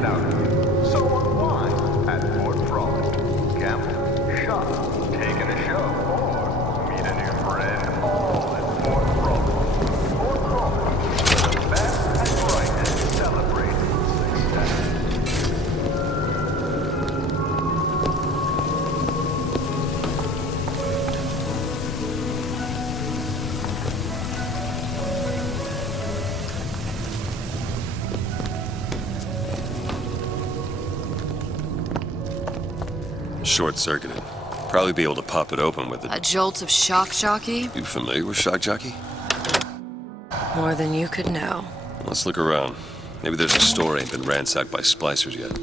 it out here. So unwind at Fort Frolic. Gamble, shop, take in a show, or meet a new friend, all at Fort Frolic. Fort Frolic, the best and brightest celebrating success. Short-circuited. Probably be able to pop it open with A jolt of shock jockey? You familiar with shock jockey? More than you could know. Let's look around. Maybe there's a store ain't been ransacked by splicers yet.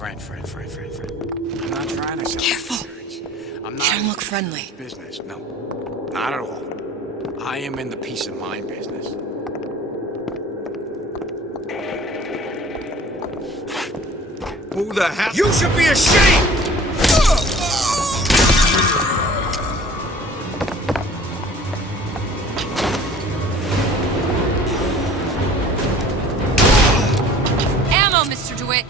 Friend. I'm not trying to sell Careful. insurance. I'm You not don't in look the friendly. business. No, not at all. I am in the peace of mind business. Who the hell? You should be ashamed! Ammo, Mr. DeWitt!